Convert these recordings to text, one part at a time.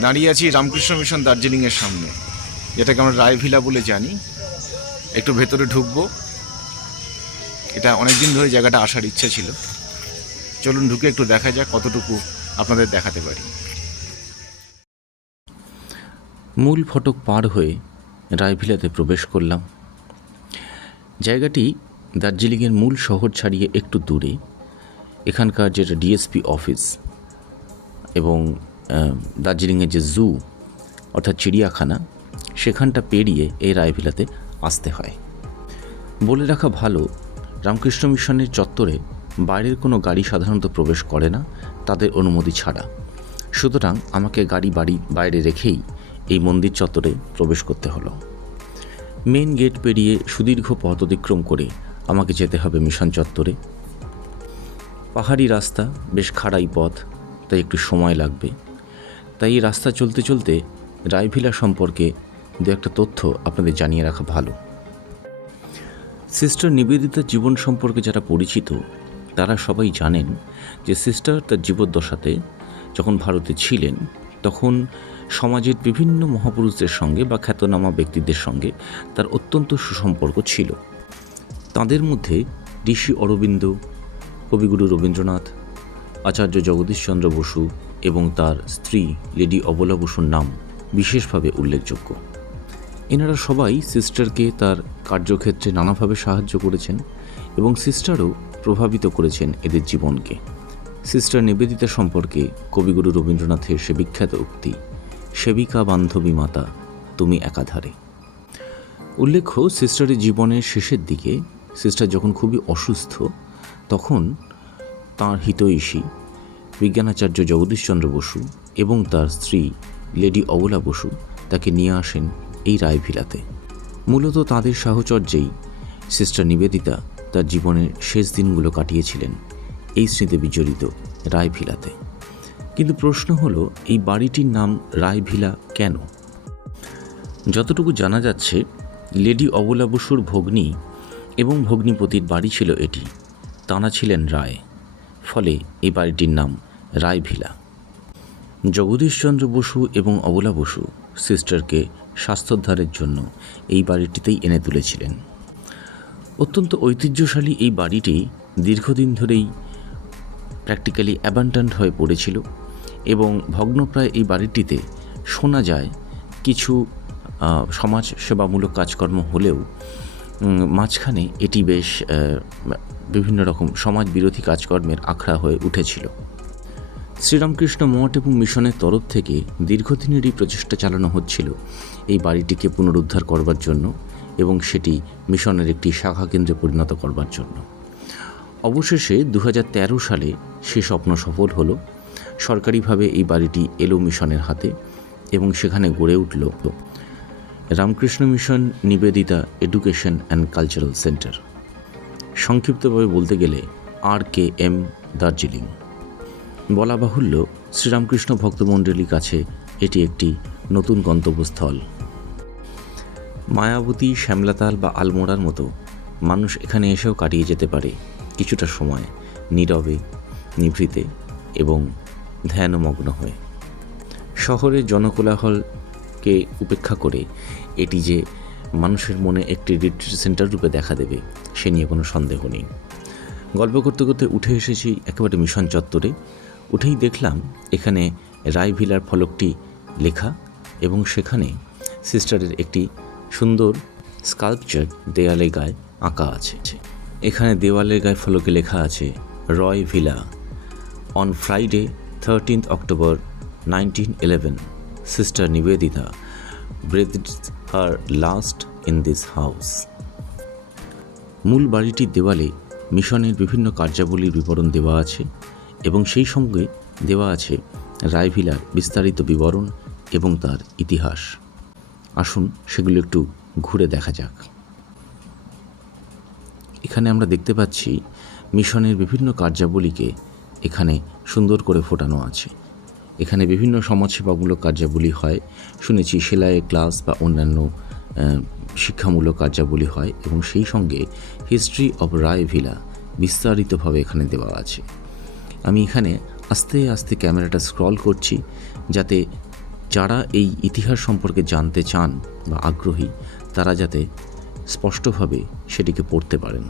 দাঁড়িয়ে আছি রামকৃষ্ণ মিশন দার্জিলিংয়ের সামনে। যেটাকে আমরা রায় ভিলা বলে জানি। একটু ভেতরে ঢুকবো। এটা অনেক দিন ধরে জায়গাটা আসার ইচ্ছে ছিল। চলুন ঢুকে একটু দেখা যাক কতটুকু আপনাদের দেখাতে পারি। মূল ফটক পার হয়ে রায়ভিলাতে প্রবেশ করলাম। জায়গাটি দার্জিলিংয়ের মূল শহর ছাড়িয়ে একটু দূরে। এখানকার যেটা ডিএসপি অফিস এবং দার্জিলিংয়ের যে জু অর্থাৎ চিড়িয়াখানা, সেখানটা পেরিয়ে এই রায়ভিলাতে আসতে হয়। বলে রাখা ভালো, রামকৃষ্ণ মিশনের চত্বরে বাইরের কোনো গাড়ি সাধারণত প্রবেশ করে না, তাদের অনুমতি ছাড়া। সুতরাং আমাকে গাড়ি বাড়ি বাইরে রেখেই এই মন্দির চত্বরে প্রবেশ করতে হলো। মেন গেট পেরিয়ে সুদীর্ঘ পথ অতিক্রম করে আমাকে যেতে হবে মিশন চত্বরে। পাহাড়ি রাস্তা, বেশ খাড়াই পথ, তাই একটু সময় লাগবে। তাই এই রাস্তা চলতে চলতে রায়ভিলা সম্পর্কে দু একটা তথ্য আপনাদের জানিয়ে রাখা ভালো। সিস্টার নিবেদিতার জীবন সম্পর্কে যারা পরিচিত, তারা সবাই জানেন যে সিস্টার তার জীবদ্দশাতে যখন ভারতে ছিলেন, তখন সমাজের বিভিন্ন মহাপুরুষদের সঙ্গে বা খ্যাতনামা ব্যক্তিদের সঙ্গে তার অত্যন্ত সুসম্পর্ক ছিল। তাদের মধ্যে ঋষি অরবিন্দ, কবিগুরু রবীন্দ্রনাথ, আচার্য জগদীশচন্দ্র বসু এবং তার স্ত্রী লেডি অবলা বসুর নাম বিশেষভাবে উল্লেখযোগ্য। এনারা সবাই সিস্টারকে তার কার্যক্ষেত্রে নানাভাবে সাহায্য করেছেন এবং সিস্টারও প্রভাবিত করেছেন এদের জীবনকে। সিস্টার নিবেদিতা সম্পর্কে কবিগুরু রবীন্দ্রনাথের সে বিখ্যাত উক্তি, সেবিকা বান্ধবী মাতা, তুমি একাধারে। উল্লেখ্য, সিস্টারের জীবনের শেষের দিকে সিস্টার যখন খুবই অসুস্থ, তখন তাঁর হিতৈষী বিজ্ঞানাচার্য জগদীশচন্দ্র বসু এবং তার স্ত্রী লেডি অবলা বসু তাকে নিয়ে আসেন এই রায়ভিলাতে। মূলত তাদের সাহচর্যেই সিস্টার নিবেদিতা তার জীবনের শেষ দিনগুলো কাটিয়েছিলেন এই স্মৃতি বিজড়িত রায়ভিলাতে। কিন্তু প্রশ্ন হলো, এই বাড়িটির নাম রায়ভিলা কেন? যতটুকু জানা যাচ্ছে, লেডি অবলা বসুর ভগ্নী এবং ভগ্নিপতির বাড়ি ছিল এটি, তাঁরা ছিলেন রায়। ফলে এই বাড়িটির নাম রায়ভিলা। জগদীশচন্দ্র বসু এবং অবলা বসু সিস্টারকে স্বাস্থ্যোদ্ধারের জন্য এই বাড়িটিতেই এনে তুলেছিলেন। অত্যন্ত ঐতিহ্যশালী এই বাড়িটি দীর্ঘদিন ধরেই প্র্যাকটিক্যালি অ্যাবান্ডান্ট হয়ে পড়েছিল এবং ভগ্নপ্রায় এই বাড়িটিতে শোনা যায় কিছু সমাজ সেবামূলক কাজকর্ম হলেও মাঝখানে এটি বেশ বিভিন্ন রকম সমাজ বিরোধী কাজকর্মের আখড়া হয়ে উঠেছিল। শ্রীরামকৃষ্ণ মঠ এবং মিশনের তরফ থেকে দীর্ঘদিনেরই প্রচেষ্টা চালানো হচ্ছিল। এই বাড়িটিকে পুনরুদ্ধার করবার জন্য এবং সেটি মিশনের একটি শাখা কেন্দ্রে পরিণত করবার জন্য। অবশেষে দু হাজার তেরো সালে সে স্বপ্ন সফল হলো। সরকারিভাবে এই বাড়িটি এলো মিশনের হাতে এবং সেখানে গড়ে উঠল Ramakrishna mission Nivedita education and cultural centre. সংক্ষিপ্তভাবে বলতে গেলে আর কে এম দার্জিলিং। বলা বাহুল্য শ্রীরামকৃষ্ণ ভক্তমণ্ডলীর কাছে এটি একটি নতুন গন্তব্যস্থল। মায়াবতী, শ্যামলাতাল বা আলমোড়ার মতো মানুষ এখানে এসেও কাটিয়ে যেতে পারে কিছুটা সময় নীরবে, নিভৃতে এবং ধ্যানমগ্ন হয়ে। শহরের জনকোলাহলকে উপেক্ষা করে এটি যে মানুষের মনে একটি রিট্রিট সেন্টার রূপে দেখা দেবে, সে নিয়ে কোনো সন্দেহ নেই। গল্প করতে করতে উঠে এসেছি একেবারে মিশন চত্বরে। উঠেই দেখলাম এখানে রায়ভিলার ফলকটি লেখা এবং সেখানে সিস্টারের একটি সুন্দর স্কাল্পচার দেয়ালে গায়ে আঁকা আছে। এখানে দেওয়ালের গায়ে ফলকে লেখা আছে, Roy villa on Friday thirteenth October nineteen eleven sister Nivedita breathed her last in this house মূল বাড়িটির দেওয়ালে মিশনের বিভিন্ন কার্যাবলীর বিবরণ দেওয়া আছে। এবং সেই সঙ্গে দেওয়া আছে রায়ভিলার বিস্তারিত বিবরণ এবং তার ইতিহাস। আসুন সেগুলো একটু ঘুরে দেখা যাক। এখানে আমরা দেখতে পাচ্ছি মিশনের বিভিন্ন কার্যাবলীকে এখানে সুন্দর করে ফোটানো আছে। এখানে বিভিন্ন সমাজসেবামূলক কার্যাবলী হয়। শুনেছি সেলাইয়ের ক্লাস বা অন্যান্য শিক্ষামূলক কার্যাবলী হয় এবং সেই সঙ্গে হিস্ট্রি অব রায় ভিলা বিস্তারিতভাবে এখানে দেওয়া আছে। আমি এখানে আস্তে আস্তে ক্যামেরাটা স্ক্রল করছি যাতে যারা এই ইতিহাস সম্পর্কে জানতে চান বা আগ্রহী, তারা যাতে স্পষ্টভাবে সেটিকে পড়তে পারেন।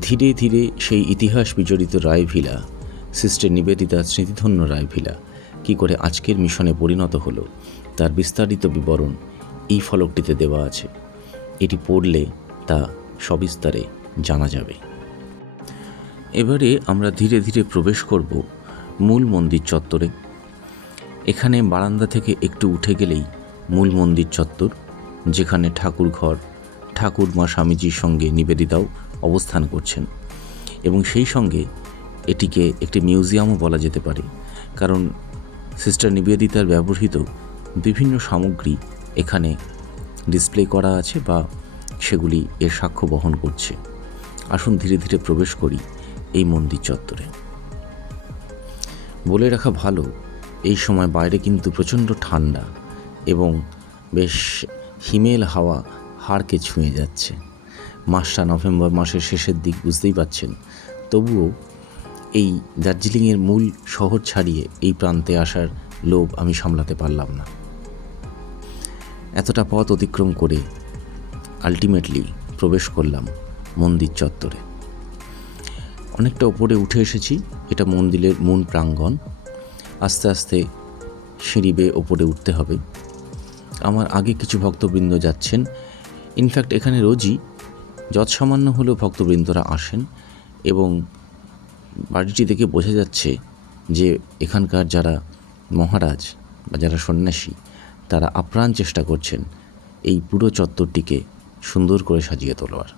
ধীরে ধীরে সেই ইতিহাস বিজড়িত রায় ভিলা সিস্টার নিবেদিতা স্মৃতিধন্য রায় ভিলা কী করে আজকের মিশনে পরিণত হলো, তার বিস্তারিত বিবরণ এই ফলকটিতে দেওয়া আছে। এটি পড়লে তা সবিস্তারে জানা যাবে। এবারে আমরা ধীরে ধীরে প্রবেশ করব মূল মন্দির চত্বরে। এখানে বারান্দা থেকে একটু উঠে গেলেই মূল মন্দির চত্বর, যেখানে ঠাকুর ঘর, ঠাকুর মা স্বামীজির সঙ্গে নিবেদিতাও অবস্থান করছেন। এবং সেই সঙ্গে এটিকে একটি মিউজিয়ামও বলা যেতে পারে, কারণ সিস্টার নিবেদিতার ব্যবহৃত বিভিন্ন সামগ্রী এখানে ডিসপ্লে করা আছে বা সেগুলি এর সাক্ষ্য বহন করছে। আসুন ধীরে ধীরে প্রবেশ করি। এই মন্দির চত্বরে। বলে রাখা ভালো, এই সময় বাইরে কিন্তু প্রচণ্ড ঠান্ডা এবং বেশ হিমেল হাওয়া হাড়কে ছুঁয়ে যাচ্ছে। মাসটা নভেম্বর মাসের শেষের দিক বুঝতেই পাচ্ছেন তবুও এই দার্জিলিংয়ের মূল শহর ছাড়িয়ে এই প্রান্তে আসার লোভ আমি সামলাতে পারলাম না। এতটা পথ অতিক্রম করে আলটিমেটলি প্রবেশ করলাম মন্দির চত্বরে। অনেকটা ওপরে উঠে এসেছি। এটা মন্দিরের মূল প্রাঙ্গণ। আস্তে আস্তে সিঁড়ি বেয়ে ওপরে উঠতে হবে। আমার আগে কিছু ভক্তবৃন্দ যাচ্ছেন। ইনফ্যাক্ট এখানে রোজই যৎসামান্য হলেও ভক্তবৃন্দরা আসেন এবং বাড়িটি দেখে বোঝা যাচ্ছে যে এখানকার যারা মহারাজ বা যারা সন্ন্যাসী, তারা আপ্রাণ চেষ্টা করছেন এই পুরো চত্বরটিকে সুন্দর করে সাজিয়ে তোলার।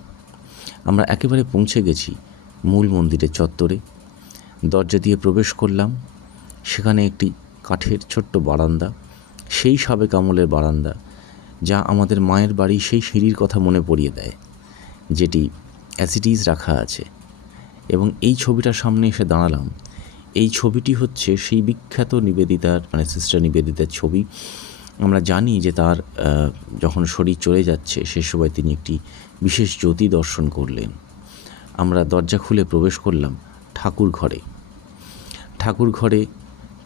আমরা একেবারে পৌঁছে গেছি মূল মন্দিরের চত্বরে। দরজা দিয়ে প্রবেশ করলাম। সেখানে একটি কাঠের ছোট্ট বারান্দা, সেই সাবেক আমলের বারান্দা, যা আমাদের মায়ের বাড়ি সেই সিঁড়ির কথা মনে পড়িয়ে দেয়, যেটি অ্যাসিডিজ রাখা আছে। এবং এই ছবিটার সামনে এসে দাঁড়ালাম। এই ছবিটি হচ্ছে সেই বিখ্যাত নিবেদিতার মানে সিস্টার নিবেদিতার ছবি। আমরা জানি যে তার যখন শরীর চলে যাচ্ছে, সে সময় তিনি একটি বিশেষ জ্যোতি দর্শন করলেন। আমরা দরজা খুলে প্রবেশ করলাম ঠাকুর ঘরে। ঠাকুর ঘরে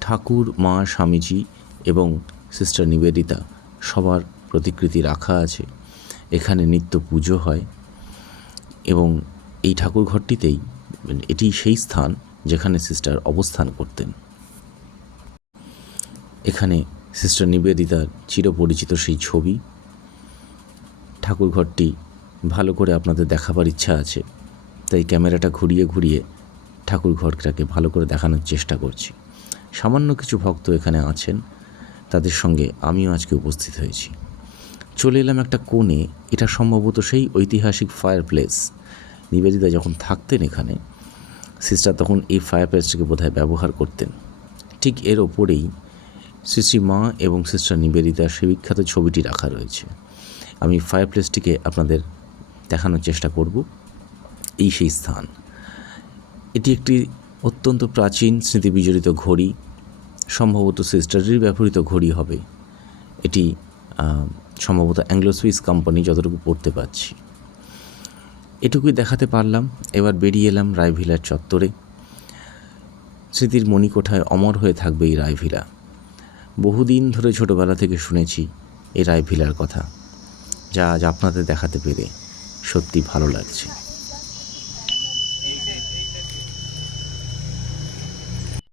ঠাকুর, মা, স্বামীজি এবং সিস্টার নিবেদিতা সবার প্রতিকৃতি রাখা আছে। এখানে নিত্য পুজো হয় এবং এই ঠাকুর ঘরটিতেই মানে এটি সেই স্থান যেখানে সিস্টার অবস্থান করতেন। এখানে সিস্টার নিবেদিতার চিরপরিচিত সেই ছবি। ঠাকুর ঘরটি ভালো করে আপনাদের দেখাবার ইচ্ছা আছে। তাই ক্যামেরাটা ঘুরিয়ে ঘুরিয়ে ঠাকুর ঘরটাকে ভালো করে দেখানোর চেষ্টা করছি। সামান্য কিছু ভক্ত এখানে আছেন, তাদের সঙ্গে আমিও আজকে উপস্থিত হয়েছি। চলে এলাম একটা কোণে, এটা সম্ভবত সেই ঐতিহাসিক ফায়ার প্লেস। নিবেদিতা যখন থাকতেন এখানে, সিস্টার তখন এই ফায়ার প্লেসটিকে বোধহয় ব্যবহার করতেন। ঠিক এর ওপরেই শ্রী মা এবং সিস্টার নিবেদিতার সেই বিখ্যাত ছবিটি রাখা রয়েছে। আমি ফায়ার প্লেসটিকে আপনাদের দেখানোর চেষ্টা করব। এই সেই স্থান। এটি একটি অত্যন্ত প্রাচীন স্মৃতিবিজড়িত ঘড়ি। সম্ভবত সিস্টারের ব্যবহৃত ঘড়ি হবে। এটি সম্ভবত অ্যাংলো সুইস কোম্পানি যতটুকু পড়তে পারছি। এটুকুই দেখাতে পারলাম। এবার বেরিয়ে এলাম রায়ভিলার চত্বরে। স্মৃতির মণিকোঠায় অমর হয়ে থাকবে এই রায়ভিলা। বহুদিন ধরে ছোটোবেলা থেকে শুনেছি এই রায়ভিলার কথা, যা আজ আপনাদের দেখাতে পেরে সত্যি ভালো লাগছে।